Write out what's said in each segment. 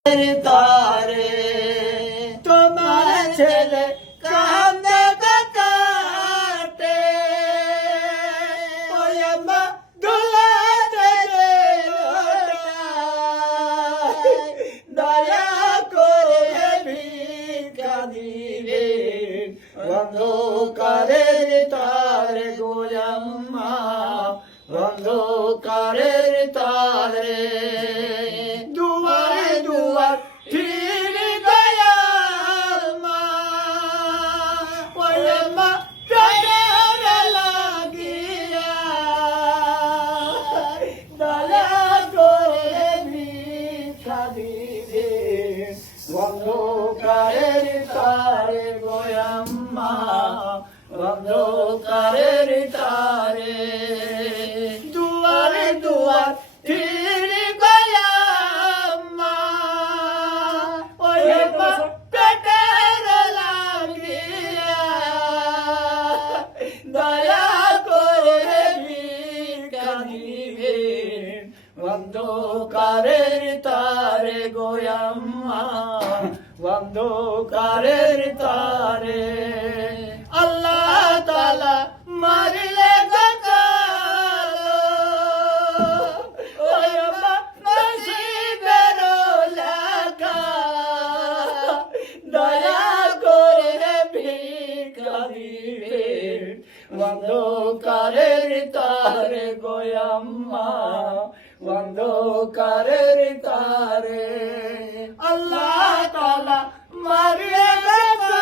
তারে তোমার ছেলে কান্দে কাটে ওই মা দুলাতে দয়া করে ভিক্ষা দিবে অন্ধকারের তারে গোয়াম্মা অন্ধকারের তারে দুয়ারে দুয়ার ফির গয়া মা ওই মা প্রাণে লাগিয়া দয়া করে ভিক্ষা দিবে অন্ধকারের তারে গোয়াম্মা অন্ধকারের তারে দুয়ারে দুয়ার ফির গয়া মা ওই মা পেটের লাগিয়া দয়া করে ভিক্ষা দিবে অন্ধকারের তারে গোয়াম্মা অন্ধকারের তারে আল্লাহ তাআলা মারলে গালো ওই মা নসিবের লেখা দয়া করে ভিক্ষা দিবে অন্ধকারের তারে গোয়াম্মা অন্ধকারের তারে আল্লাহ তাআলা মারলে গালো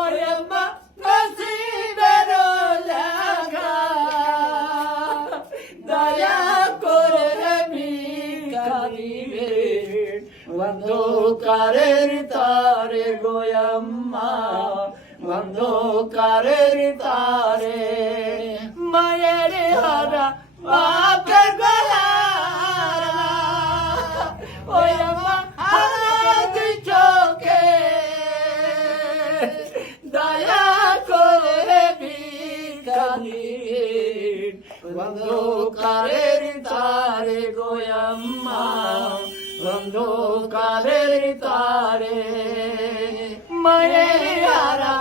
ওই মা নসিবের লেখা দয়া করে ভিক্ষা দিবে অন্ধকারের তারে গোয়াম্মা অন্ধকারের তারে মায়ের হারা বাপের গলারা ওই মা হাত চোখে দয়া করে ভিক্ষা দিবে অন্ধকারের তারে গোয়াম্মা অন্ধকারের তারে মায়ের হারা